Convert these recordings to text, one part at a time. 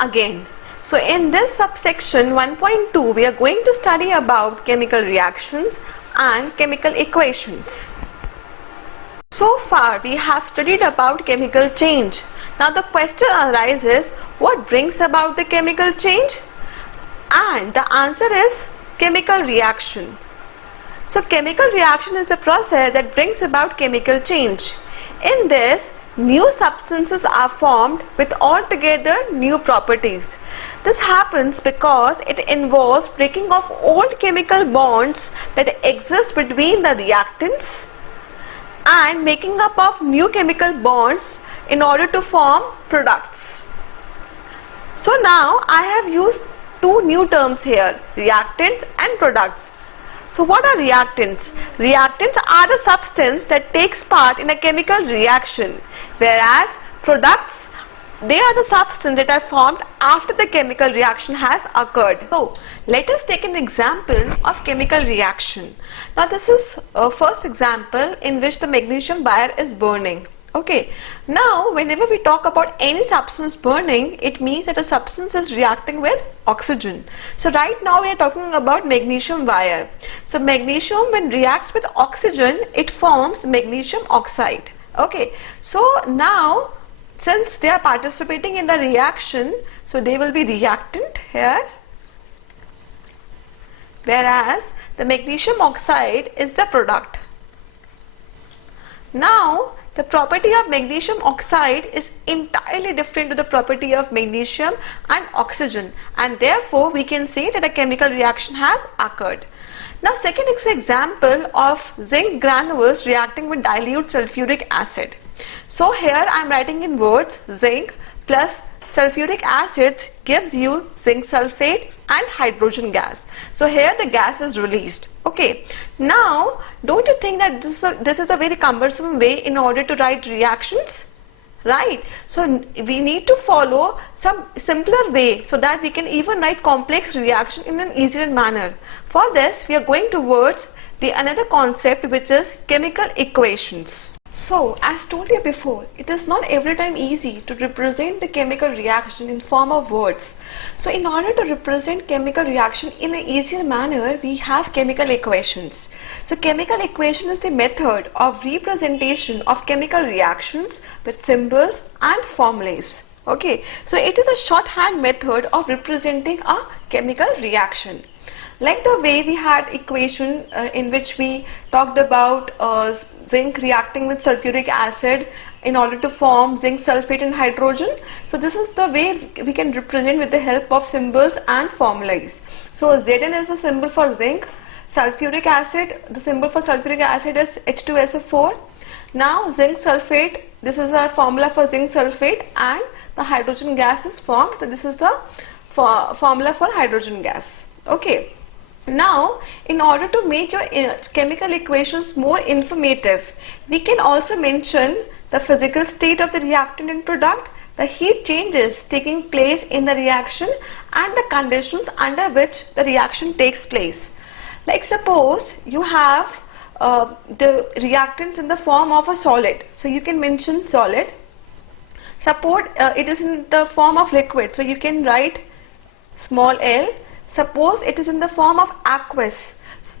again. So in this subsection 1.2 we are going to study about chemical reactions and chemical equations. So far we have studied about chemical change. Now the question arises, what brings about the chemical change? And the answer is chemical reaction. So chemical reaction is the process that brings about chemical change. In this, new substances are formed with altogether new properties. This happens because it involves breaking of old chemical bonds that exist between the reactants and making up of new chemical bonds in order to form products. So now I have used two new terms here, reactants and products. So what are reactants? Reactants are the substance that takes part in a chemical reaction, whereas products, they are the substance that are formed after the chemical reaction has occurred. So let us take an example of chemical reaction. Now this is a first example in which the magnesium wire is burning. Okay, now whenever we talk about any substance burning, it means that a substance is reacting with oxygen. So right now we are talking about magnesium wire. So magnesium, when reacts with oxygen, it forms magnesium oxide. Okay, so now since they are participating in the reaction, so they will be reactant here, whereas the magnesium oxide is the product. Now the property of magnesium oxide is entirely different to the property of magnesium and oxygen, and therefore we can say that a chemical reaction has occurred. Now second is an example of zinc granules reacting with dilute sulfuric acid. So here I am writing in words, zinc plus sulfuric acid gives you zinc sulfate and hydrogen gas. So here the gas is released. Okay, now don't you think that this is a very cumbersome way in order to write reactions, right? So we need to follow some simpler way so that we can even write complex reaction in an easier manner. For this we are going towards the another concept, which is chemical equations. So as told you before, it is not every time easy to represent the chemical reaction in form of words. So in order to represent chemical reaction in an easier manner, we have chemical equations. So chemical equation is the method of representation of chemical reactions with symbols and formulas. Okay, so it is a shorthand method of representing a chemical reaction. Like the way we had equation in which we talked about zinc reacting with sulfuric acid in order to form zinc sulfate and hydrogen. So this is the way we can represent with the help of symbols and formulas. So Zn is a symbol for zinc, sulfuric acid, the symbol for sulfuric acid is H2SO4. Now zinc sulfate, this is a formula for zinc sulfate, and the hydrogen gas is formed. So this is the formula for hydrogen gas. Okay. Now, in order to make your chemical equations more informative, we can also mention the physical state of the reactant and product, the heat changes taking place in the reaction, and the conditions under which the reaction takes place. Like suppose you have the reactants in the form of a solid, so you can mention solid. Suppose it is in the form of liquid, so you can write small l. Suppose it is in the form of aqueous.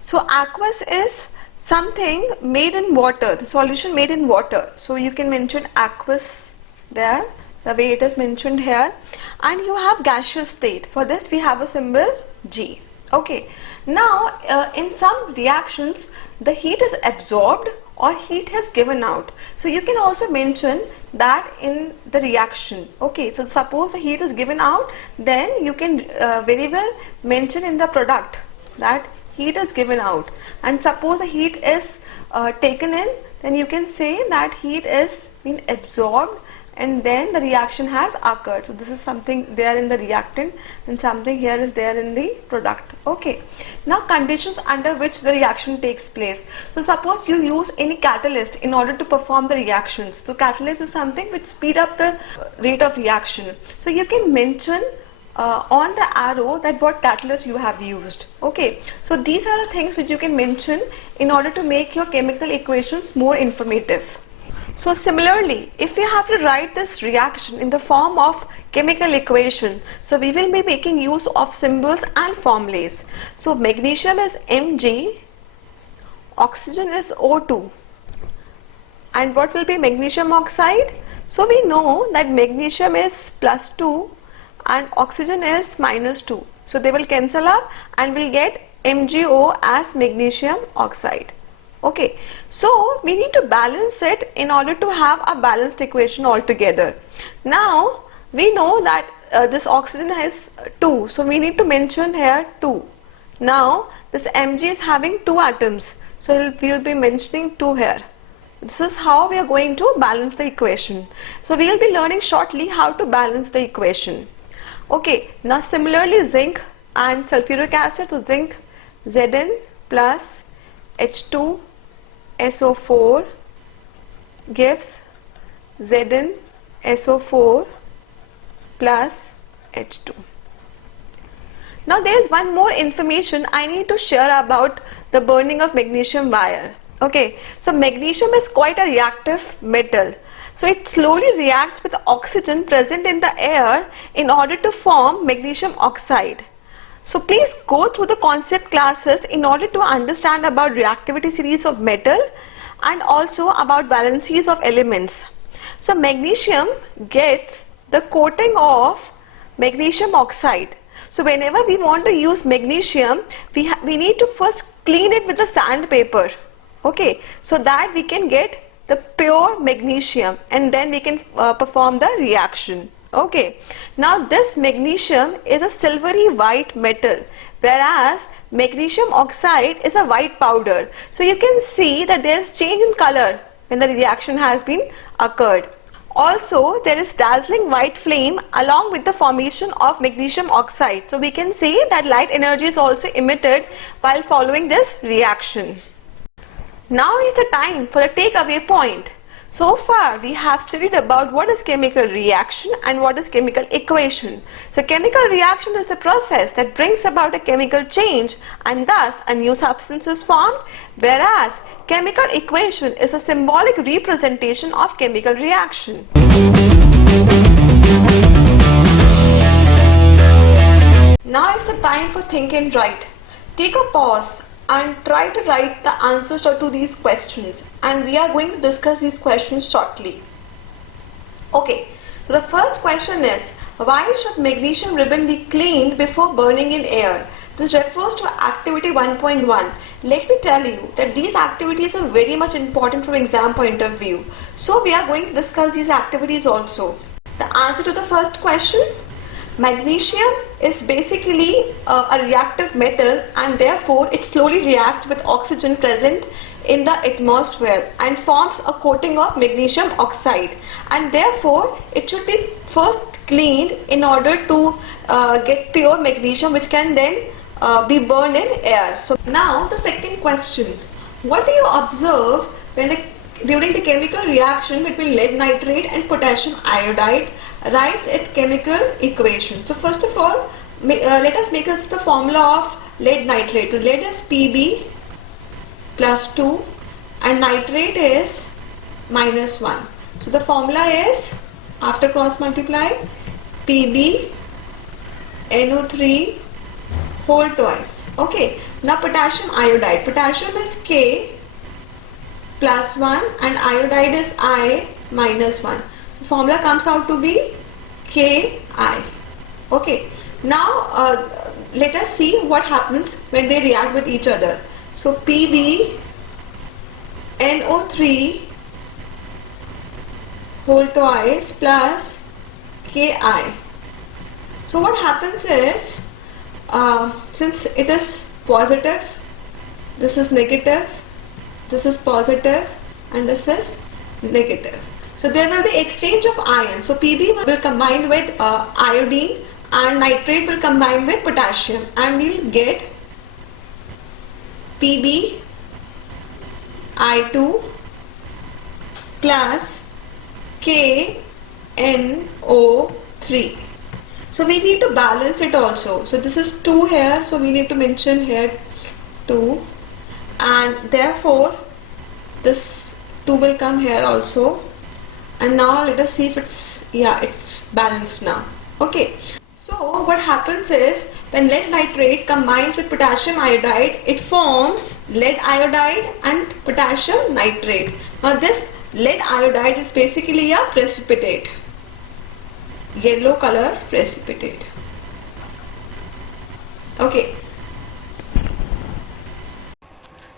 So aqueous is something made in water, the solution made in water. So you can mention aqueous there, the way it is mentioned here. And you have gaseous state. For this we have a symbol G. Okay. Now in some reactions the heat is absorbed or heat has given out. So you can also mention that in the reaction. Okay, so suppose the heat is given out, then you can very well mention in the product that heat is given out. And suppose the heat is taken in, then you can say that heat is being absorbed and then the reaction has occurred. So this is something there in the reactant and something here is there in the product. Okay, now conditions under which the reaction takes place. So suppose you use any catalyst in order to perform the reactions. So catalyst is something which speed up the rate of reaction. So you can mention on the arrow that what catalyst you have used. Okay, so these are the things which you can mention in order to make your chemical equations more informative. So similarly, if we have to write this reaction in the form of chemical equation, so we will be making use of symbols and formulas. So magnesium is Mg, oxygen is O2, and what will be magnesium oxide? So we know that magnesium is +2 and oxygen is -2. So they will cancel up and we'll get MgO as magnesium oxide. Okay, so we need to balance it in order to have a balanced equation altogether. Now we know that this oxygen has 2, so we need to mention here 2. Now this Mg is having 2 atoms, so we will be mentioning 2 here. This is how we are going to balance the equation. So we will be learning shortly how to balance the equation. Okay, now similarly zinc and sulfuric acid, so zinc Zn plus H2SO4 gives ZnSO4 plus H2. Now there is one more information I need to share about the burning of magnesium wire. Okay, so magnesium is quite a reactive metal. So it slowly reacts with oxygen present in the air in order to form magnesium oxide. So please go through the concept classes in order to understand about reactivity series of metal and also about valencies of elements. So magnesium gets the coating of magnesium oxide. So whenever we want to use magnesium, we need to first clean it with the sandpaper. Okay, so that we can get the pure magnesium and then we can perform the reaction. Okay, now this magnesium is a silvery white metal, whereas magnesium oxide is a white powder. So you can see that there is change in color when the reaction has been occurred. Also there is dazzling white flame along with the formation of magnesium oxide. So we can see that light energy is also emitted while following this reaction. Now is the time for the takeaway point. So far we have studied about what is chemical reaction and what is chemical equation. So chemical reaction is the process that brings about a chemical change and thus a new substance is formed, whereas chemical equation is a symbolic representation of chemical reaction. Now it's the time for think and write. Take a pause and try to write the answers to these questions, and we are going to discuss these questions shortly. Okay, so the first question is, why should magnesium ribbon be cleaned before burning in air? This refers to activity 1.1. Let me tell you that these activities are very much important from exam point of view. So we are going to discuss these activities also. The answer to the first question: magnesium is basically a reactive metal and therefore it slowly reacts with oxygen present in the atmosphere and forms a coating of magnesium oxide, and therefore it should be first cleaned in order to get pure magnesium, which can then be burned in air. So now the second question: what do you observe during the chemical reaction between lead nitrate and potassium iodide? Write its chemical equation. So first of all, let us make us the formula of lead nitrate. So lead is Pb plus 2 and nitrate is -1. So the formula is, after cross multiply, Pb NO3 whole twice. Okay, now potassium iodide. Potassium is K plus 1 and iodide is I minus 1. The formula comes out to be Ki. Okay, now let us see what happens when they react with each other. So Pb NO3 whole twice plus Ki. So what happens is, since it is positive, this is negative, this is positive and this is negative. So there will be exchange of ions. So Pb will combine with iodine and nitrate will combine with potassium, and we will get Pb I2 plus KNO3. So we need to balance it also. So this is 2 here, so we need to mention here 2, and therefore this 2 will come here also. And now let us see if it's balanced now. Okay, so what happens is when lead nitrate combines with potassium iodide, it forms lead iodide and potassium nitrate. Now this lead iodide is basically a precipitate, yellow color precipitate. Okay.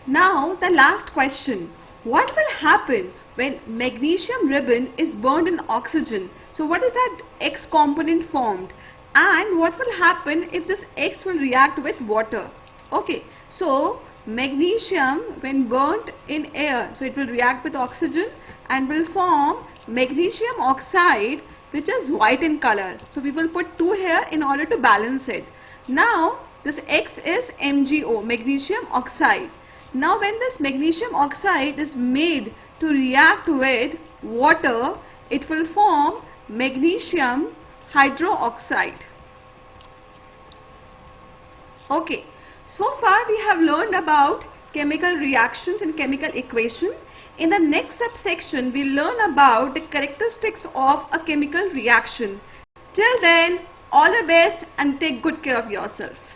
Now the last question. What will happen when magnesium ribbon is burned in oxygen? So what is that X component formed? And what will happen if this X will react with water? Okay, so magnesium when burnt in air, so it will react with oxygen and will form magnesium oxide, which is white in color. So we will put 2 here in order to balance it. Now this X is MgO, magnesium oxide. Now when this magnesium oxide is made to react with water, it will form magnesium hydroxide. Okay, so far we have learned about chemical reactions and chemical equation. In the next subsection, we learn about the characteristics of a chemical reaction. Till then, all the best and take good care of yourself.